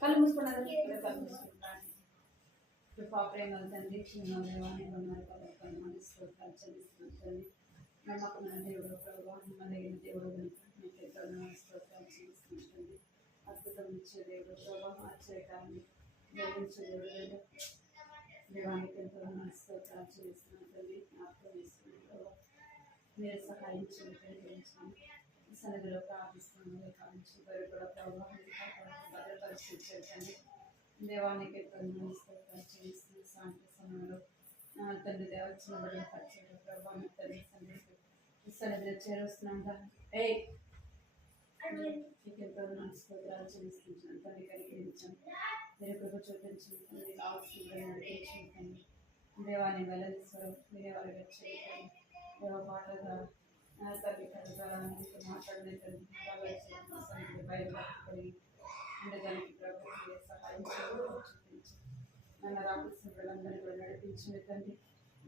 కళ్ళు మూసుకున్నారు కళ్ళు మూసుకుంటాను. కృపా ప్రేమల తండ్రి క్షీణాన్ని స్తోత్రాలు చెల్లిస్తున్నాను తండ్రి. నమ్మకమైన దేవుడు ప్రభావ నమ్మదగిన దేవుడు కనుక మీకు ఎంతో స్తోత్రాలు చెల్లిస్తున్నాను. అద్భుతం ఇచ్చే దేవుడు ప్రభావ ఆశ్చర్యకాన్ని జయించే దేవుడు దేవానికి ఎంతో స్తోత్రాలు చెల్లిస్తున్నాను తండ్రి. జ్ఞాపకం చేస్తున్నాను ప్రభావ మీరు సహాయించండి సన్నిధిలో ప్రార్థిస్తున్నాను. కావచ్చు వారు కూడా ప్రభావ భద్రపరిస్థితి దేవానికి ఎంతో స్తోత్రాలు చెల్లిస్తున్నాను. సాయంత్ర సమయంలో తండ్రి దేవచ్చిన బదులు పరిచయం ప్రభావం తండ్రి సన్నిధిలో చేరుస్తున్నాం. మీకు ఎంతో స్తోత్రాలు చెల్లిస్తున్నాను తండ్రి. కలిగించాను మీరు కృప చూపించండి తండ్రి. కావాల్సిన నడిపించండి దేవాన్ని వెల్లడిస్తారు. మీరే వారిగా చేయండి దేవ పాటగా తల్లి కలుగా మాట్లాడిన తండ్రి బయలుపడి ఉండడానికి ప్రభుత్వ సహాయం చూపించి నన్ను రావాల్సిన వాళ్ళందరినీ కూడా నడిపించింది తండ్రి.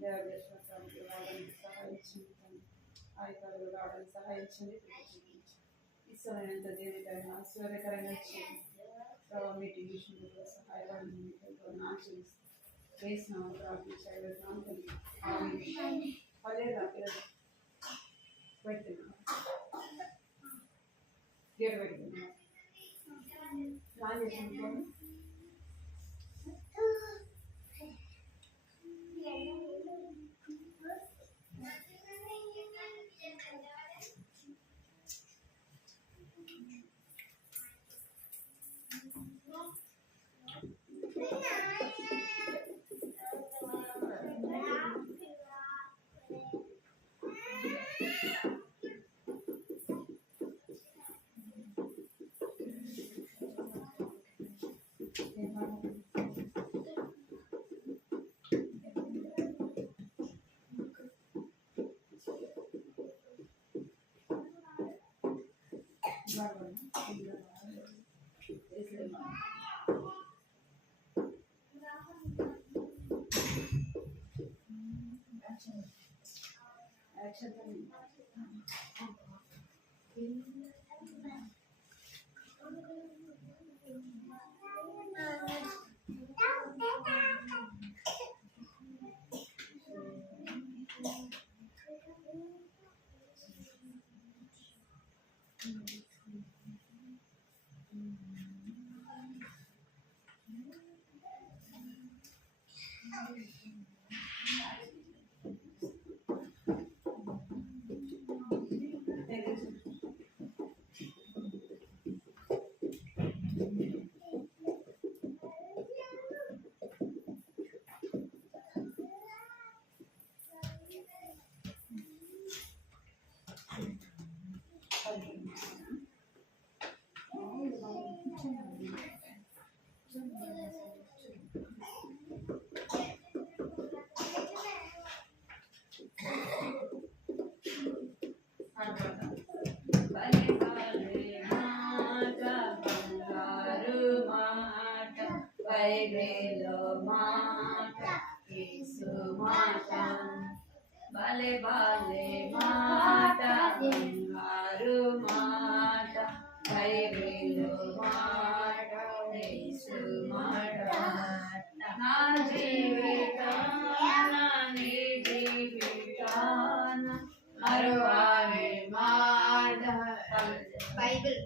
దేవదేశ్వరానికి రావడానికి సహాయించింది తండ్రి. ఆయుధాలు రావడానికి సహాయించింది చూపించి ఇష్టమైనంత దేనికైనా ఆశ్చర్యకరంగా చేయండి ప్రభావ. మీటింగ్ విషయంలో సహాయపడింది నా చేసి వేసిన ప్రార్థించాలి పదేదా పెడుతున్నా గేట్ పెడుతున్నా ప్లాన్ చేసుకుంటాను. Bale bale mata bangaru mata baibelo mata Yesu mata na jeevitana ni jeevitana marware mata Bible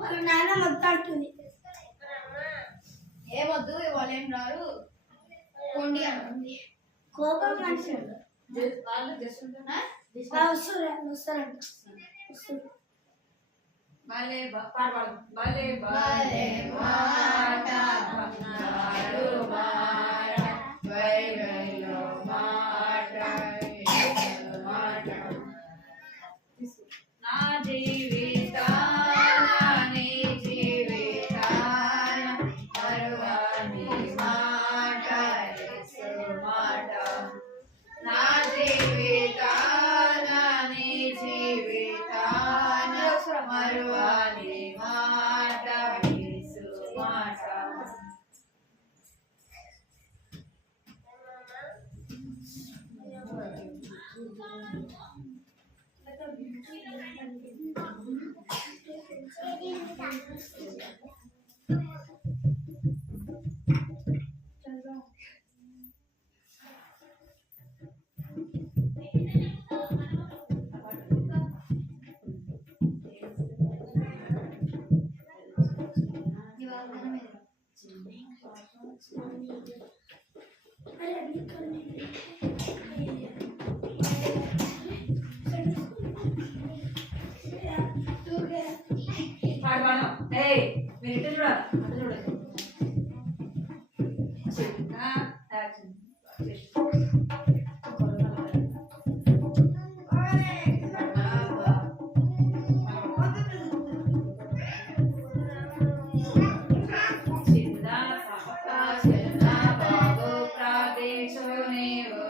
మరి నాన్న మొత్తాడుతుంది ఏమొద్దు వాళ్ళేం రారు కొండి అంటుంది. కోపం మనిషి వస్తారంట. భలే భలే భలే మాట బంగారు మాట వైరలో మాట మాట నా జీవితాన నీ జీవితాన మరువని మాట యేసు మాట నా జీవితాన నీ జీవితాన మరువని మాట యేసు మాట పాడబాను ఏయ్ మీరు ఇటు చూడాలి అటు చూడదు చిన్న యాక్షన్ చిన్న పాప చిన్న బాబు ప్రాదేశు నీవు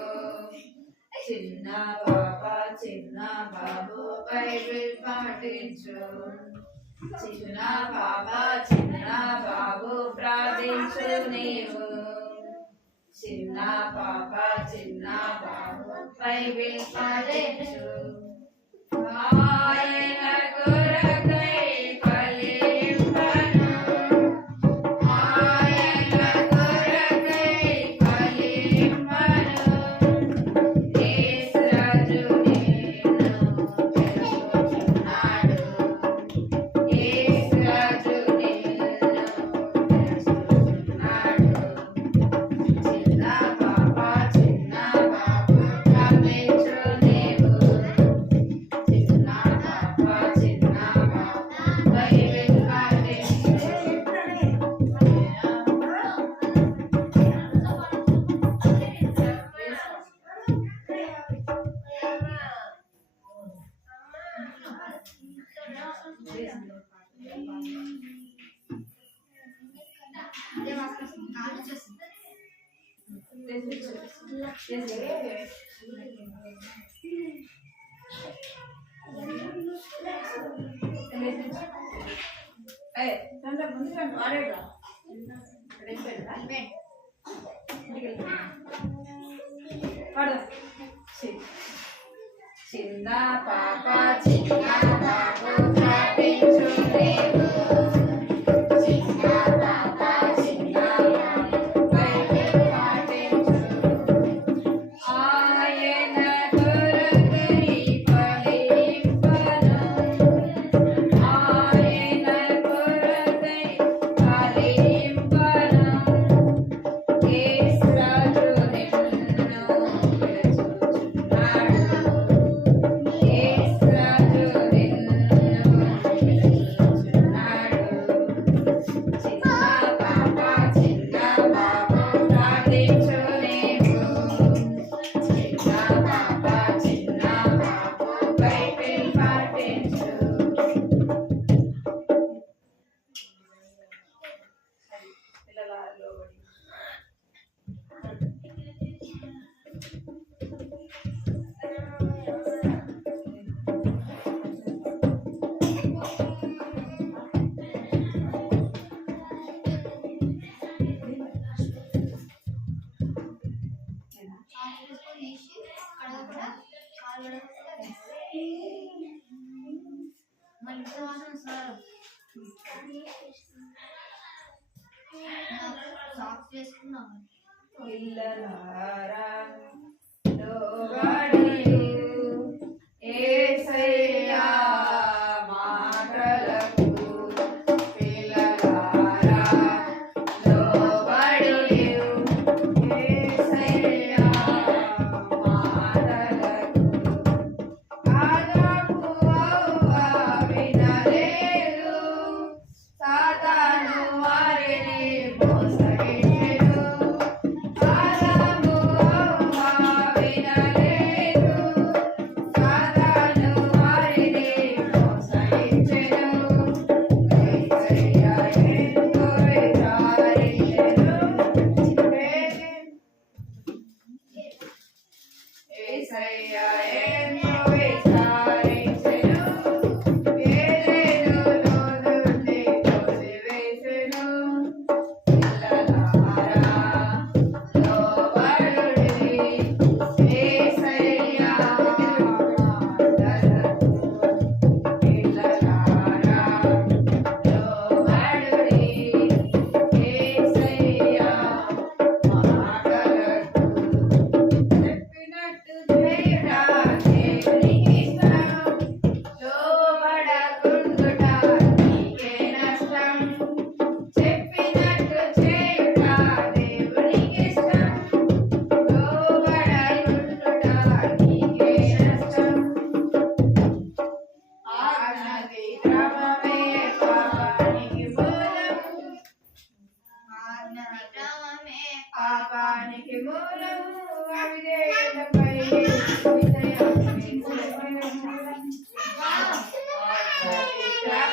చిన్న పాప చిన్న బాబు బైబిల్ పాటించు చిన్న పాప చిన్న బాబు ప్రార్థించు నీవు చిన్న పాప చిన్న బాబు బైబిల్ పాటించు ఆయన కొరకై ఫలింపను ఆయన కొరకై ఫలింపను యేసు రాజు నిన్ను పిలుచుచున్నాడు యేసు రాజు నిన్ను పిలుచుచున్నాడు చిన్న పాప చిన్న బాబు ప్రార్థించు నీవు చిన్న పాప చిన్న బాబు బైబిల్ పాటించు చిన్న పాప చిన్న బాబు ప్రార్థించు నీవు చిన్న పాప చిన్న బాబు బైబిల్ పాటించు ఆయన కొరకై ఫలింపను ఆయన కొరకై ఫలింపను యేసు రాజు నిన్ను పిలుచుచున్నాడు యేసు రాజు నిన్ను పిలుచుచున్నాడు చిన్న పాప చిన్న బాబు ప్రార్థించు నీవు చిన్న పాప చిన్న బాబు బైబిల్ పాటించు పిల్లలలో పిల్లలారా లోబడియు యేసయ్యా మాటలకు పిల్లలారా లోబడియు యేసయ్యా మాటలకు ఆదాము అవ్వ వినలేదు సాతాను వారిని మోసగించెను ఆదాము అవ్వ వినలేదు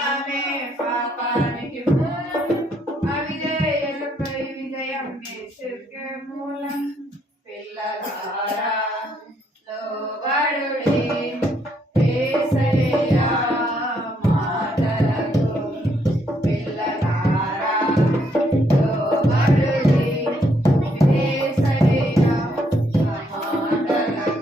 పాపమే పాపానికి మూలం అవిధేయులపై విజయం యేసుకే మూలం పిల్లలారా లోబడుడి యేసయ్య మాటలకు పిల్లలారా లోబడుడి యేసయ్య మాటలకు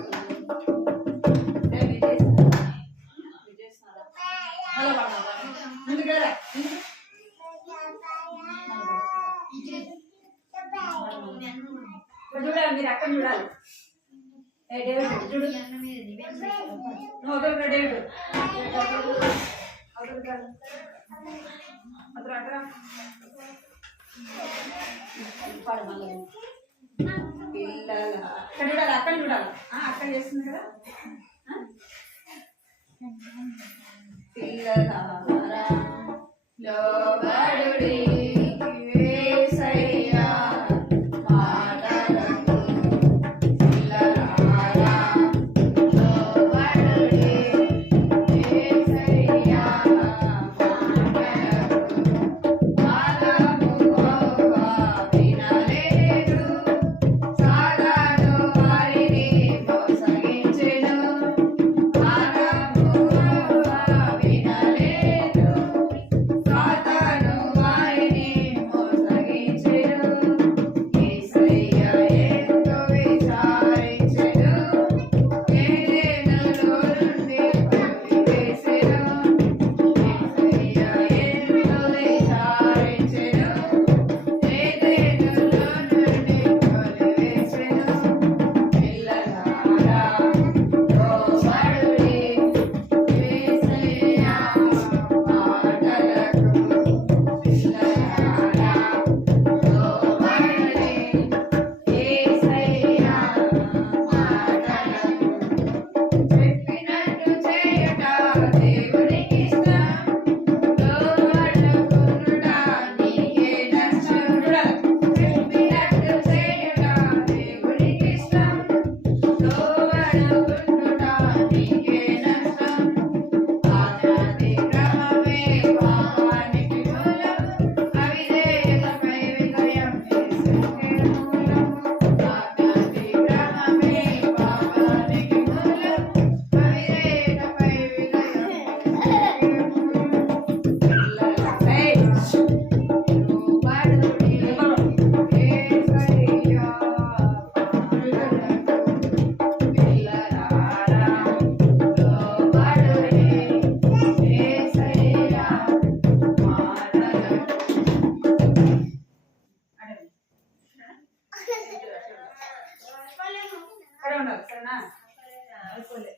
చూడాలి మీరు అక్కడ చూడాలి చూడు అవతల డేవిడ్ పిల్లల అక్కడ చూడాలి అక్కడ చూడాలి అక్కడ చేస్తుంది కదా పిల్లలారా లోబడుడి యేసయ్య మాటలకు పిల్లలారా లోబడుడి యేసయ్య మాటలకు ఆదాము హవ్వ వినలేదు సాతాను వారిని మోసగించెను ఆదాము హవ్వ వినలేదు సాతాను వారిని మోసగించెను యేసయ్య ఎంతో విచారించెను ఏదెనులో నుండి కొలివేసెను యేసయ్య ఎంతో విచారించెను ఏదెనులో నుండి కొలివేసెను పిల్లలారా లోబడుడి యేసయ్య మాటలకు పిల్లలారా లోబడుడి యేసయ్య మాటలకు చెప్పినట్టు చేయుట దేవునికి ఇష్టం లోబడకుండుట నీకే నష్టం చెప్పినట్టు చేయుట దేవునికి ఇష్టం లోబడకుండుట నీకే నష్టం ఆజ్ఞాతి క్రమమే పాపానికి మూలం అవిధేయతపై విజయం యేసుకే మూలం ఆజ్ఞాతి క్రమమే పాపానికి మూలం అవిధేయతపై విజయం యేసుకే మూలం పిల్లలపై లోబడుడి యేసయ్య మాటలకు పిల్లలారా లోబడుడి యేసయ్య మాటలకు అక్కడ ఉండాలి సరేనా అయిపోలే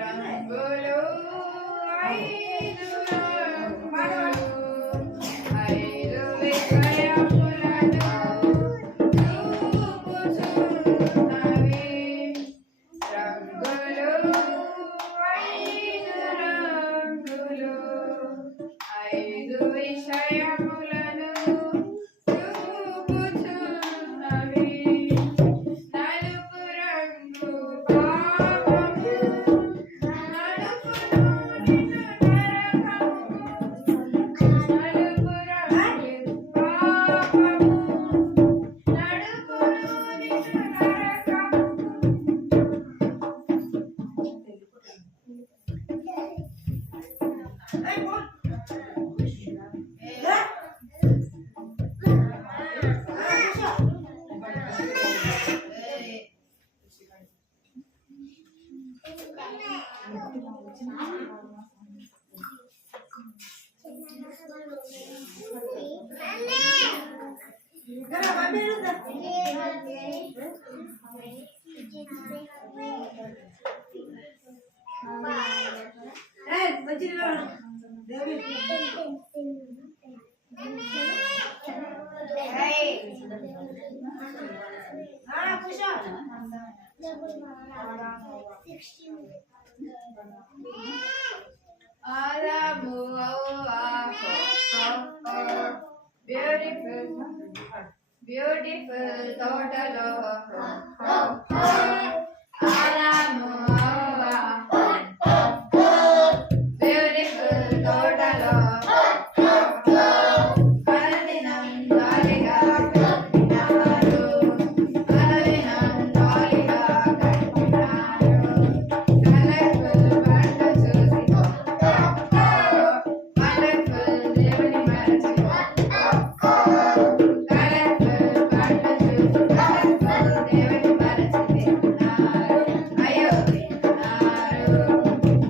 రంగులు ఐదు రంగులు ఐదు విషయములను చూపుచున్నవి రంగులు ఐదు రంగులు ఐదు విషయములను చూపుచున్నవి నలుపు రంగు పాపము నలుపు నిన్ను నరకము నలుపు రంగు పాపము నలుపు నిన్ను నరకము Adamu, beautiful, beautiful daughter of Adamu, beautiful daughter of Aladinam Daliga Kattinaru, Aladinam Daliga Kattinaru, colorful bantu chusi wonderful దేవుని మరచి colorful bantu చూసి wonderful దేవుని మరచి తిన్నారు అయ్యో తిన్నారు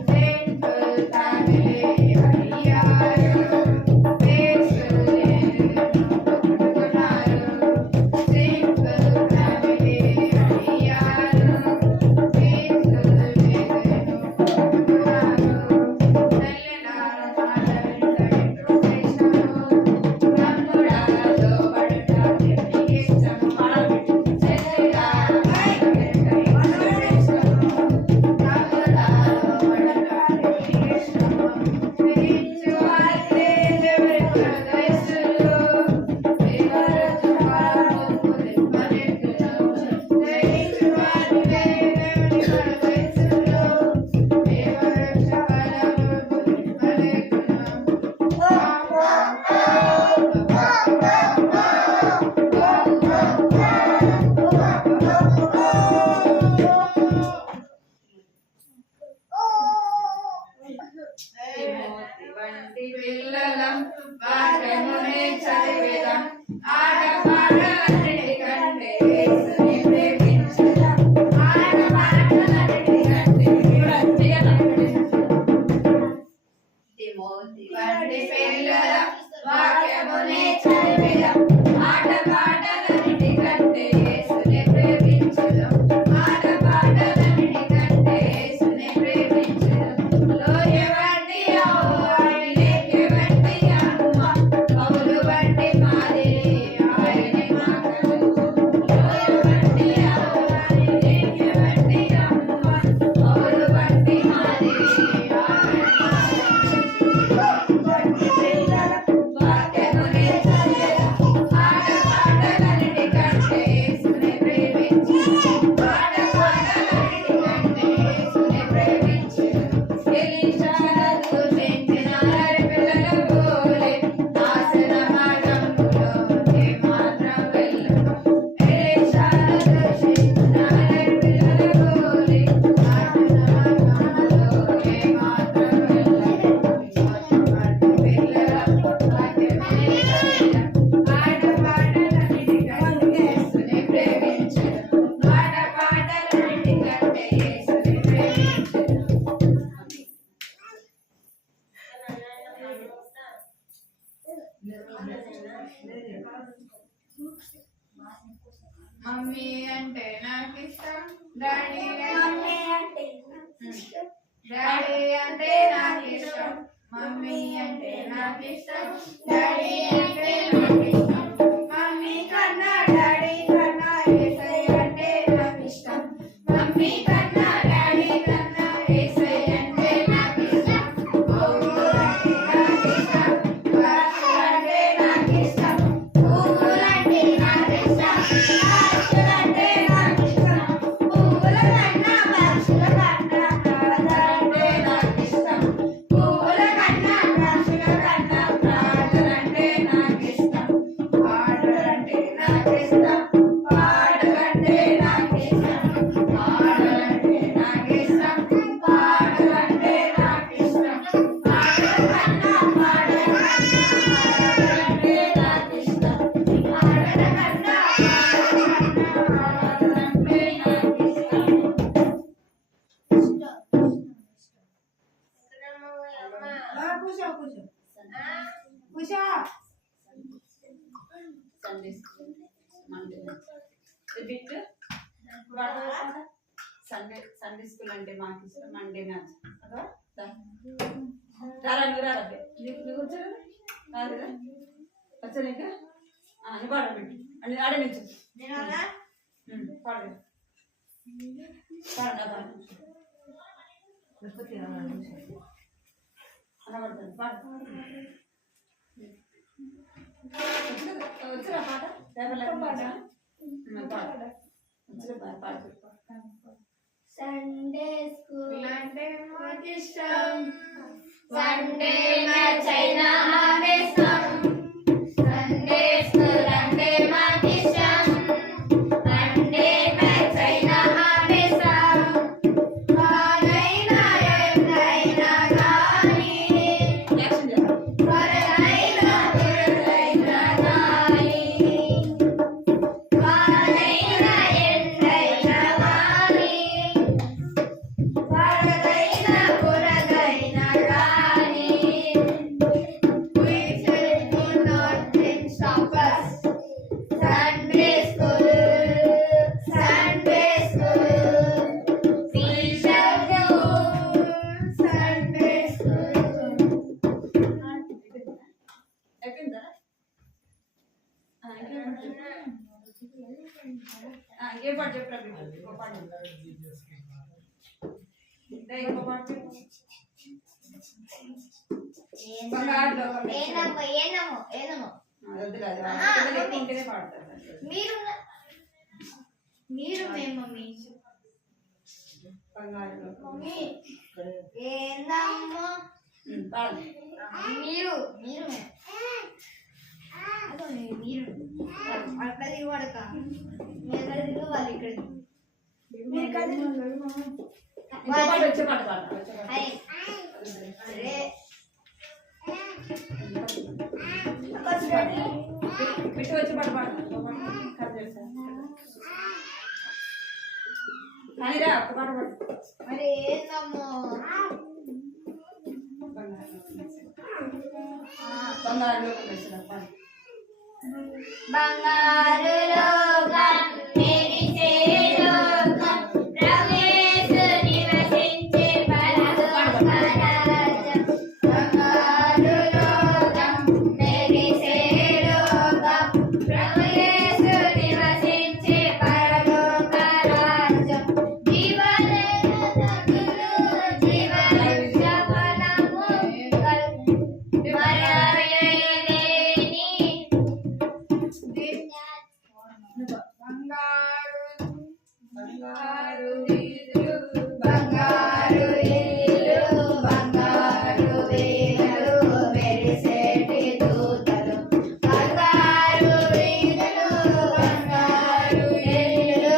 painful family అయ్యారు peaceful కొట్టుకున్నారు simple family అయ్యారు peaceful వంటి పిల్లలం వాక్యమునే చదివేదాం ఆడపాటలన్నిటికంటే యేసుని ప్రేమించుదాం ఆడపాటలన్నిటికంటే తిమోతి వంటి పిల్లలం వాక్యమునే చదివేదాం ఆటపాటలన్నిటికంటే యేసుని ప్రేమించుదాం ఆటపాటలన్నిటికంటే యేసుని ప్రేమించుదాం లోయ వంటి ఆయనకి వంటి అమ్మ పౌలు వంటి మాదిరి ఆయనే మాటలు లోయ వంటి ఆయనకి వంటి అమ్మ పౌలు వంటి మాదిరి వాక్యమునే చదివేదాం ఆటపాటలన్నిటికంటే యేసుని ప్రేమించుదాం ఆటపాటలన్నిటికంటే యేసుని ప్రేమించుదాం ఎలీషాను పెంచిన నరి పిల్లల పోలే నాశన మార్గంలో మాత్రం వెళ్ళము ఎలీషాను పెంచిన నరి పిల్లల పోలే నాశన మార్గంలో మాత్రం వెళ్ళము పిల్లల వాక్యమునే చదివేదాం ఆటపాటలన్నిటికంటే యేసుని ప్రేమించుదాం ఆటపాటలన్నిటికంటే యేసుని ప్రేమించుదాం మమ్మీ అంటే నాకు ఇష్టం డాడీ డాడీ అంటే నాకు ఇష్టం మమ్మీ అంటే నాకు ఇష్టం డాడీ అంటే నాకు ఇష్టం మమ్మీ కన్నా డాడీ కన్నా యేసయ్య అంటే నాకు ఇష్టం మమ్మీ కన్నా డాడీ కన్నా యేసయ్య అంటే నాకు ఇష్టం పువ్వులు అంటే నాకు ఇష్టం పక్షులు అంటే నాకు ఇష్టం పువ్వులు అంటే నాకు ఇష్టం పక్షులు అంటే నాకు ఇష్టం పువ్వుల కన్నా పక్షుల కన్నా ప్రాణాలంటే నాకు ఇష్టం పువ్వుల కన్నా పక్షుల కన్నా ప్రాణాలంటే నాకు ఇష్టం సండే స్కూల్ అంటే మాకు ఇష్టం మండే మ్యాచ్ అదా రారా నువ్వు రారా నువ్వు వచ్చారా రాలేదా వచ్చా నీకు నువ్వు పాడబెట్టు అని ఆడనిచ్చు పాడు పాడు అనబడుతుంది పాడు వచ్చిరా పాట పేపర్లో పాట పాడు వచ్చిరా పాడు సండే స్కూల్ అంటే మాకు ఇష్టం సండే మ్యాచ్ అయినా ఆడేస్తాం సండే స్కూల్ అంటే మాకు ఇష్టం సండే మ్యాచ్ అయినా ఆడేస్తాం కాలైనా ఎంతైనా కానీ త్వరగైనా త్వరగైనా కానీ కాలైనా ఎంతైనా కానీ త్వరగైనా త్వరగైనా కానీ we shall do nothing stop us. Sunday school, Sunday school, we shall do Sunday school. అయిపోయిందా ఇంకే పాట చెప్పరా ఇంకో పాట ఇంకో పాట చెప్పు బంగారులో ఏనమ్మో ఏనమ్మో ఏనమ్మో వద్దు కాదు ఇంకనే పాడతారు మీరు మీరు మేము మమ్మీ బంగారులో మమ్మీ ఏందమ్మో పాడు మీరు మీరు మీరు అట్లా తిరగడక మీరు ఎక్కడ తిరుగు వాళ్ళు ఇక్కడ ఇంకో పాట వచ్చే పాట పాడు వచ్చే పాట అరే పెట్టి వచ్చే పాట పాడు ఇంకో పాట కాదు తెలుసా కానీరా ఒక్క పాట పాడు మరి ఏందమ్మో బంగారులో కలిసిన పాడు బంగారు లోకం మెరిసే లోకం రమేశు నివసించే పరలోక రాజ్యం బంగారు లోకం మెరిసే లోకం రమేశు నివసించే పరలోక రాజ్యం జీవనదులు జీవవృక్ష ఫలము బంగారు వీధులు బంగారు ఇల్లు బంగారు వీధులు మెరిసేటి దూతలు బంగారు వీధులు బంగారు ఇల్లు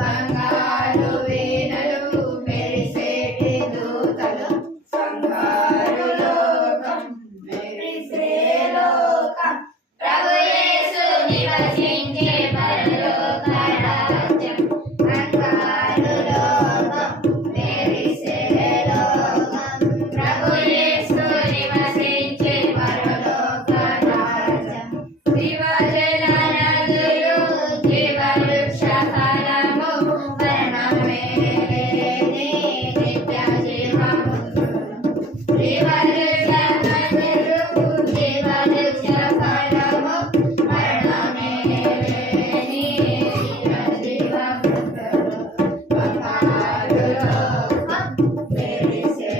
బంగారు వీధులు మెరిసేటి దూతలు బంగారు లోకం మెరిసే లోకం ప్రభు యేసు నివసించే పరలోక రాజ్యం బంగారు లోకం మెరిసే లోకం ప్రభు యేసు నివసించే పరలోక రాజ్యం జీవజల నదులు జీవవృక్ష ఫలము మరణమే లేని నిత్య జీవముందులు జీవవృక్ష నదులు జీవవృక్ష ఫలము మరణమే లేని నిత్య జీవముందులు బంగారు లోకం మెరిసే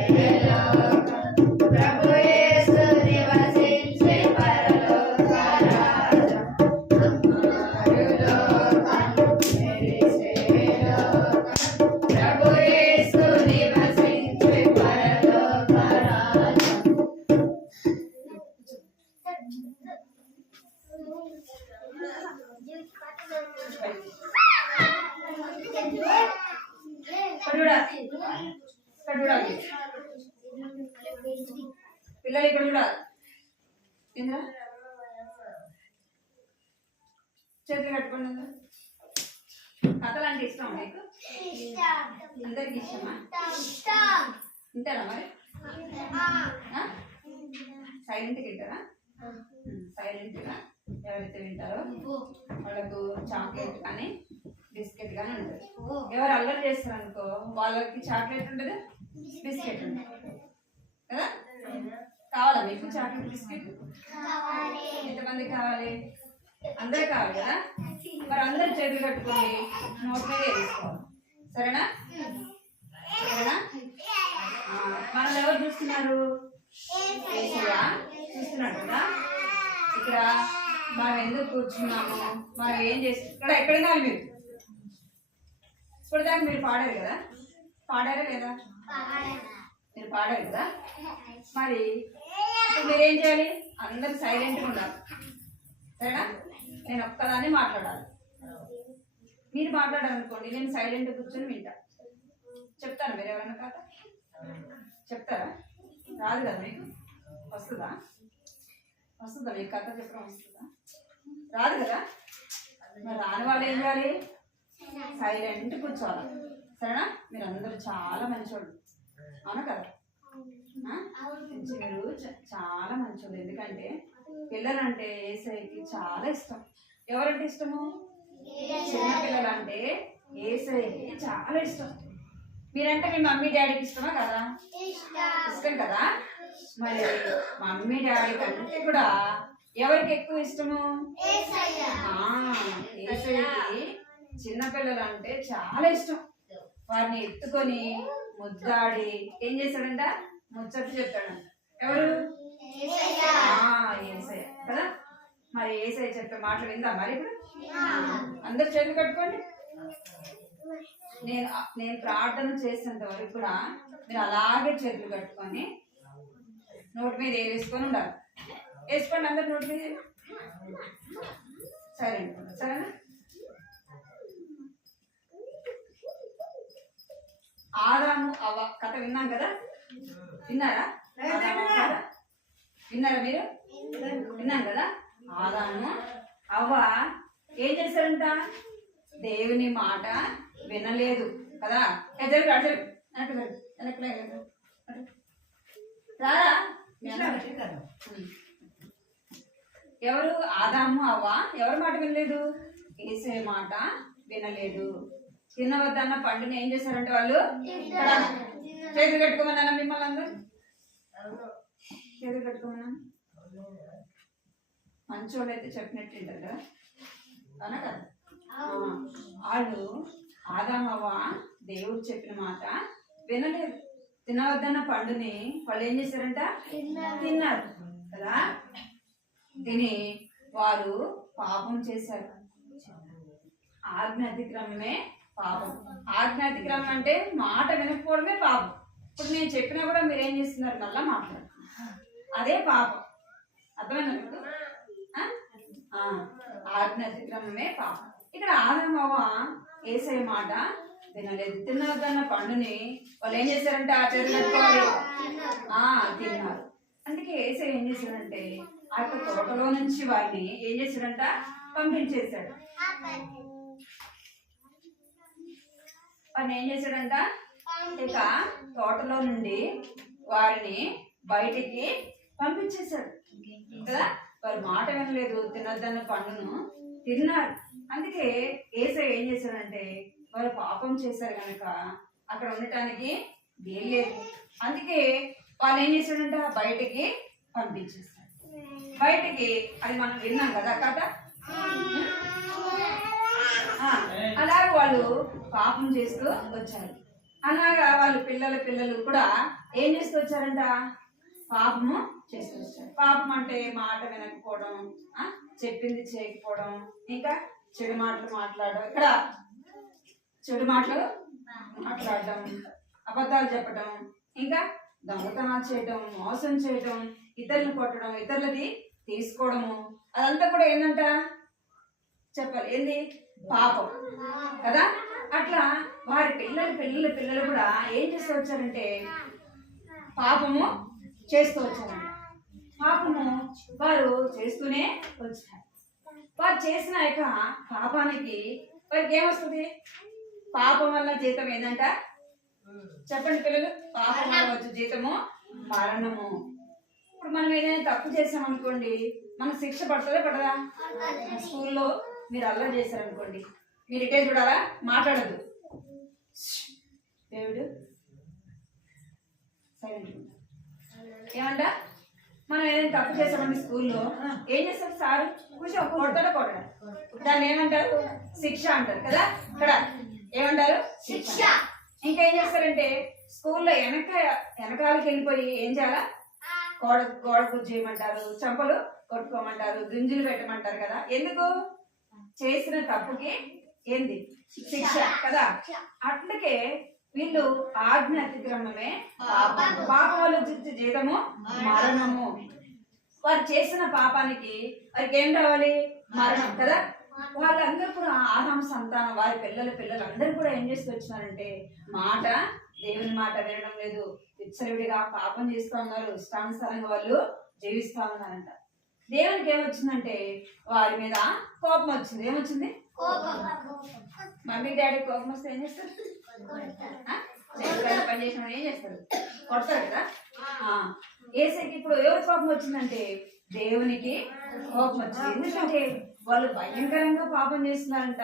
లోకం ప్రభు యేసు నివసించే పరలోక రాజ్యం బంగారు లోకం మెరిసే లోకం ప్రభు యేసు నివసించే పరలోక రాజ్యం ఇక్కడ చూడాలి పిల్లలు ఇక్కడ చూడాలి ఏంద్రా చేతులు కట్టుకోండి కథలు అంటే ఇష్టం మీకు అందరికి ఇష్టమా వింటారా మరి సైలెంట్గా వింటారా సైలెంట్గా ఎవరైతే వింటారో వాళ్ళకు చాక్లెట్ కానీ బిస్కెట్ గానే ఉంటుంది. ఎవరు అల్లరి చేస్తారు అనుకో వాళ్ళకి చాక్లెట్ ఉంటుంది, బిస్కెట్ ఉంటుంది కదా. కావాలా మీకు చాక్లెట్ బిస్కెట్? ఎంతమంది కావాలి? అందరు కావాలి కదా. మరి అందరు చేతులు కట్టుకొని నోట్ మీద వేసుకోవాలి. సరేనా? సరేనా? మనల్ని ఎవరు చూస్తున్నారు? చూస్తున్నాడు కదా. ఇక్కడ మనం ఎందుకు కూర్చున్నాము, మనం ఏం చేస్తున్నాం, ఎక్కడ వినాలి మీరు. ఇప్పటిదాకా మీరు పాడారు కదా, పాడారా లేదా? మీరు పాడారు కదా. మరి మీరేం చేయాలి? అందరు సైలెంట్గా ఉండాలి. సరేనా? నేను ఒక్కదాన్ని మాట్లాడాలి. మీరు మాట్లాడాలనుకోండి, నేను సైలెంట్గా కూర్చొని వింటా. చెప్తాను. మీరు ఎవరైనా కథ చెప్తారా? రాదు కదా మీకు? వస్తుందా? వస్తుందా మీకు కథ చెప్పడం? వస్తుందా? రాదు కదా. మరి రాని వాళ్ళు ఏం చేయాలి? సైలెంట్ కూర్చోవాలి. సరేనా? మీరు అందరూ చాలా మంచోళ్ళు, అవునా కదా? మీరు చాలా మంచోళ్ళు. ఎందుకంటే పిల్లలంటే యేసయ్యకి చాలా ఇష్టం. ఎవరంటే ఇష్టము? చిన్న పిల్లలంటే యేసయ్యకి చాలా ఇష్టం. మీరంటే మీ మమ్మీ డాడీకి ఇష్టమా కదా? ఇష్టం కదా. మరి మమ్మీ డాడీ కంటే కూడా ఎవరికి ఎక్కువ ఇష్టము? యేసయ్యకి చిన్నపిల్లలు అంటే చాలా ఇష్టం. వారిని ఎత్తుకొని ముద్దాడి ఏం చేశాడంట? ముచ్చట్లు చెప్తాడంట. ఎవరు? యేసయ్య కదా. మరి యేసయ్య చెప్పే మాటలు విందా మరి ఇప్పుడు? అందరు చేతులు కట్టుకోండి. నేను ప్రార్థన చేసేంత వరకు కూడా మీరు అలాగే చేతులు కట్టుకొని నోటి మీద వేసుకొని ఉండాలి. వేసుకోండి అందరు నోటి మీద. సరేనా? సరేనా? ఆదాము అవ్వ కథ విన్నాం కదా. విన్నారా? విన్నారా మీరు? విన్నాం కదా. ఆదాము అవ్వ ఏం చేశారంట? దేవుని మాట వినలేదు కదా. రారా? ఎవరు? ఆదాము అవ్వ ఎవరి మాట వినలేదు? యేసయ్య మాట వినలేదు. తినవద్దన్న పండుని ఏం చేశారంటే వాళ్ళు చేతులు కట్టుకోమన్నా. మిమ్మల్ని అందరూ చేతులు కట్టుకోమన్నా. మంచోళ్ళు అయితే చెప్పినట్టు వింటారు కదా, అవునా కదా. వాళ్ళు ఆదామవ్వ దేవుడు చెప్పిన మాట వినలేదు. తినవద్దన్న పండుని వాళ్ళు ఏం చేశారంట? తిన్నారు కదా. తిని వారు పాపం చేశారు. ఆజ్ఞ అతిక్రమమే పాపం. ఆజ్ఞ అతిక్రమం అంటే మాట వినకపోవడమే పాపం. ఇప్పుడు నేను చెప్పినా కూడా మీరు ఏం చేస్తున్నారు? మళ్ళా మాట్లాడుతున్నారు. అదే పాపం. అర్థమైందా మీకు? ఆజ్ఞ అతిక్రమమే పాపం. ఇక్కడ ఆదామవ్వ యేసయ్య మాట వినలేదు. తినవద్దన్న పండుని వాళ్ళు ఏం చేశారంటే ఆచరించుకోవాలి. తిన్నారు. అందుకే యేసయ్య ఏం చేశాడంటే ఆ యొక్క తోటలో నుంచి వారిని ఏం చేశాడంట? పంపించేశాడు. వారిని ఏం చేశాడంట? ఇక తోటలో నుండి వారిని బయటికి పంపించేశాడు కదా. వారు మాట వినలేదు, తినొద్దన్న పండును తిన్నారు. అందుకే యేసయ్య ఏం చేశాడంటే వారు పాపం చేశారు కనుక అక్కడ ఉండటానికి వీల్లేదు. అందుకే వాళ్ళు ఏం చేశాడంట? బయటికి పంపించేశాడు. బయటికి అది మనం విన్నాం కదా కథ. అలాగే వాళ్ళు పాపం చేస్తూ వచ్చారు. అలాగా వాళ్ళు పిల్లలు కూడా ఏం చేస్తూ వచ్చారంట? పాపము చేస్తూ వచ్చారు. పాపం అంటే మాట వినకపోవడం, చెప్పింది చేయకపోవడం, ఇంకా చెడు మాటలు మాట్లాడడం. ఇక్కడ చెడు మాటలు మాట్లాడడం, అబద్ధాలు చెప్పడం, ఇంకా దొంగతనాలు చేయడం, మోసం చేయడం, ఇతరులను కొట్టడం, ఇతరులది తీసుకోవడము, అదంతా కూడా ఏంటంట? చెప్పాలి. ఏంది? పాపం కదా. అట్లా వారి పిల్లలు కూడా ఏం చేస్తూ వచ్చారంటే పాపము చేస్తూ వచ్చారంట. పాపము వారు చేస్తూనే వచ్చారు. వారు చేసిన యొక్క పాపానికి వారికి ఏమొస్తుంది? పాపం వల్ల జీతం ఏంటంట? చెప్పండి పిల్లలు. పాపం వల్ల వచ్చే జీతము మరణము. ఇప్పుడు మనం ఏదైనా తప్పు చేసామనుకోండి, మన శిక్ష పడుతుందా పడదా? స్కూల్లో మీరు అల్లరి చేశారనుకోండి, మీరు ఇటే చూడాలా, మాట్లాడద్దు. దేవుడు సైలెంట్. ఏమంట, మనం ఏదైనా తప్పు చేసామండి స్కూల్లో, ఏం చేస్తారు సార్? కూర్చో, కొడతాడా కొడడా? దాన్ని ఏమంటారు? శిక్ష అంటారు కదా. ఇక్కడ ఏమంటారు? శిక్ష. ఇంకా ఏం చేస్తారంటే స్కూల్లో వెనకాలకి వెళ్ళిపోయి ఏం చేయాలా? గోడ చేయమంటారు, చెంపలు కొట్టుకోమంటారు, గుంజులు పెట్టమంటారు కదా. ఎందుకు? చేసిన తప్పుకి ఏంది? శిక్ష కదా. అట్లకే వీళ్ళు ఆజ్ఞ అతిక్రమమే పాపం వల్ల వచ్చే జీతము మరణము. వారు చేసిన పాపానికి వారికి ఏం రావాలి? మరణం కదా. వాళ్ళందరూ కూడా ఆదాము సంతానం, వారి పిల్లలు అందరూ కూడా ఏం చేస్తూ వచ్చినారంటే దేవుని మాట వినడం లేదు, విచ్చలవిడిగా పాపం చేస్తూ ఉన్నారు, ఇష్టానుసారంగా వాళ్ళు జీవిస్తా ఉన్నారంట. దేవునికి ఏమొచ్చిందంటే వారి మీద కోపం వచ్చింది. ఏమొచ్చింది? మమ్మీ డాడీ కోపం వస్తే ఏం చేస్తారు? పని చేసిన ఏం చేస్తారు? కొడతారు కదా. ఏసైకి ఇప్పుడు ఎవరి కోపం వచ్చిందంటే దేవునికి కోపం వచ్చింది. ఎందుకంటే వాళ్ళు భయంకరంగా పాపం చేస్తున్నారంట,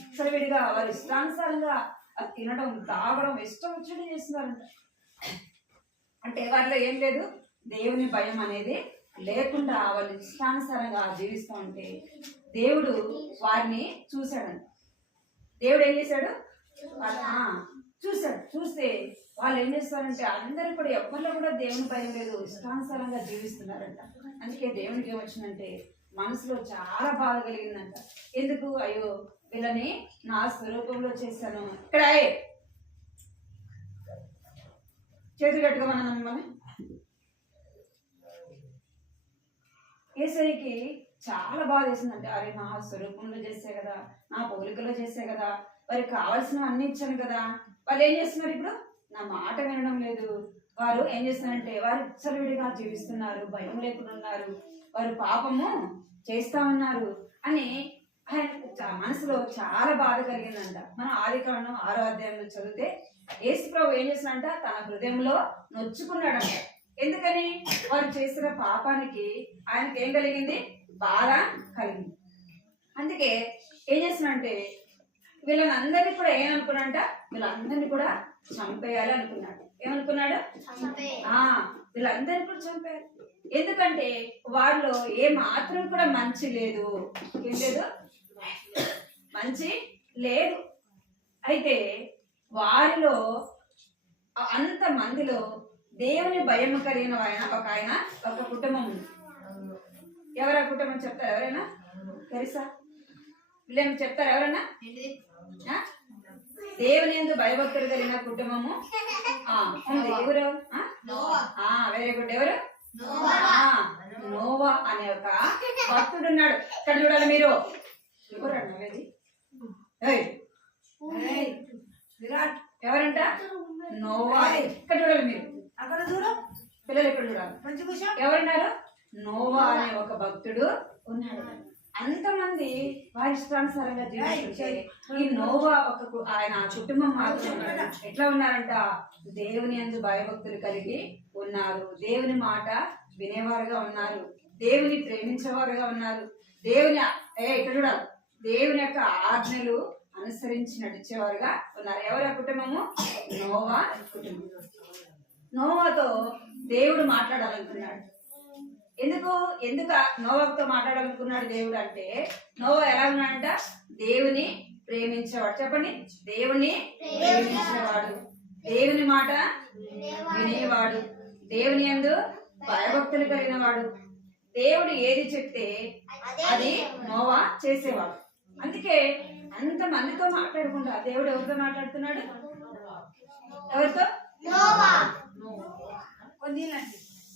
విచ్చలవిడిగా వారి ఇష్టానుసారంగా అది తినడం, తాగడం, ఇష్టం వచ్చేది చేస్తున్నారంట. అంటే వారిలో ఏం లేదు? దేవుని భయం అనేది లేకుండా వాళ్ళు ఇష్టానుసారంగా జీవిస్తూ ఉంటే దేవుడు వారిని చూశాడంట. దేవుడు ఏం చేశాడు? చూశాడు. చూస్తే వాళ్ళు ఏం చేస్తారంటే అందరూ కూడా ఎవరిలో కూడా దేవుని భయం లేదు, ఇష్టానుసారంగా జీవిస్తున్నారంట. అందుకే దేవునికి ఏమొచ్చిందంటే మనసులో చాలా బాధ కలిగిందంట. ఎందుకు? అయ్యో వీళ్ళని నా స్వరూపంలో చేశాను. ఇక్కడ చేతులు కట్టుకోమన్నా మిమ్మల్ని. ఏసైకి చాలా బాధ వేసిందంటే, అరే నా స్వరూపంలో చేసే కదా, నా పోలికలో చేసే కదా, వారికి కావాల్సినవి అన్ని ఇచ్చాను కదా. వాళ్ళు ఏం చేస్తున్నారు? ఇప్పుడు నా మాట వినడం లేదు. వారు ఏం చేస్తున్నారంటే వారు విచ్చలవిడిగా జీవిస్తున్నారు, భయం లేకుండా ఉన్నారు, వారు పాపము చేస్తా ఉన్నారు అని ఆయన మనసులో చాలా బాధ కలిగిందంట. మనం ఆదికాండం 6వ అధ్యాయంలో చదివితే యేసు ప్రభు ఏం చేస్తున్నాడంట? తన హృదయంలో నొచ్చుకున్నాడంట. ఎందుకని? వారు చేసిన పాపానికి ఆయనకి ఏం కలిగింది? బాధ కలిగింది. అందుకే ఏం చేస్తున్నాడంటే వీళ్ళని అందరినీ కూడా ఏమనుకున్నాడంట? వీళ్ళందరినీ కూడా చంపేయాలి అనుకున్నాడు. ఏమనుకున్నాడు? వీళ్ళందరినీ కూడా చంపేయాలి. ఎందుకంటే వారిలో ఏ మాత్రం కూడా మంచి లేదు. ఏం లేదు? మంచి లేదు. అయితే వారిలో అంత మందిలో దేవుని భయం కలిగిన ఒక కుటుంబం ఉంది. ఎవరా కుటుంబం చెప్తారు? ఎవరైనా తెలుసా? వీళ్ళేమి చెప్తారు? ఎవరైనా? దేవుని యందు భయభక్తులు కలిగిన కుటుంబము ఉంది. ఎవరు? Very good. ఎవరు? నోవా అనే ఒక భక్తుడు ఉన్నాడు. ఇక్కడ చూడాలి మీరు. ఎవరు అన్నది? విరాట్. ఎవరంట? నోవా. ఇక్కడ చూడాలి మీరు. అక్కడ చూడు పిల్లలు. ఇక్కడ చూడాలి. ఎవరున్నారు? నోవా అనే ఒక భక్తుడు ఉన్నాడు. అంతమంది వారి ఇష్టానుసారంగా జీవించే ఈ నోవా ఆయన కుటుంబం మాత్రం ఎట్లా ఉన్నారంట? దేవుని యందు భయభక్తులు కలిగి ఉన్నారు, దేవుని మాట వినేవారుగా ఉన్నారు, దేవుని ప్రేమించేవారుగా ఉన్నారు, ఇక్కడ చూడాలి, దేవుని యొక్క ఆజ్ఞలు అనుసరించి నడిచేవారుగా ఉన్నారు. ఎవరి కుటుంబము? నోవా కుటుంబం. నోవాతో దేవుడు మాట్లాడాలనుకున్నాడు. ఎందుకు నోవాతో మాట్లాడాలనుకున్నాడు దేవుడు అంటే, నోవా ఎలా ఉన్నాడంట? దేవుని ప్రేమించేవాడు. చెప్పండి. దేవుని ప్రేమించేవాడు, దేవుని మాట వినేవాడు, దేవుని యందు భయభక్తులు కలిగిన వాడు. దేవుడు ఏది చెప్తే అది నోవా చేసేవాడు. అందుకే అంత మందితో మాట్లాడకుండా దేవుడు ఎవరితో మాట్లాడుతున్నాడు? ఎవరితో?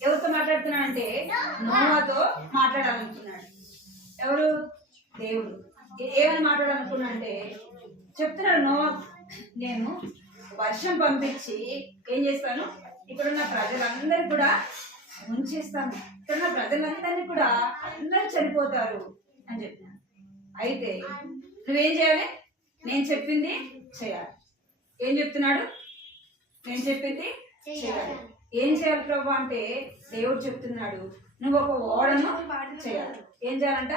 ఎవరితో మాట్లాడుతున్నాడు అంటే నోవాతో మాట్లాడాలనుకున్నాడు. ఎవరు? దేవుడు. ఏమని మాట్లాడాలనుకున్నాడు అంటే చెప్తున్నాడు నోవా, నేను వర్షం పంపించి ఏం చేస్తాను? ఇక్కడున్న ప్రజలందరూ కూడా ముంచేస్తాను, ఇక్కడున్న ప్రజలందరినీ కూడా అందరూ చనిపోతారు అని చెప్పినాడు. అయితే నువ్వేం చేయాలి? నేను చెప్పింది చేయాలి. ఏం చెప్తున్నాడు? నేను చెప్పింది చేయాలి. ఏం చేయాలి ప్రభు అంటే దేవుడు చెప్తున్నాడు, నువ్వు ఒక ఓడను చేయాలి. ఏం చేయాలంట?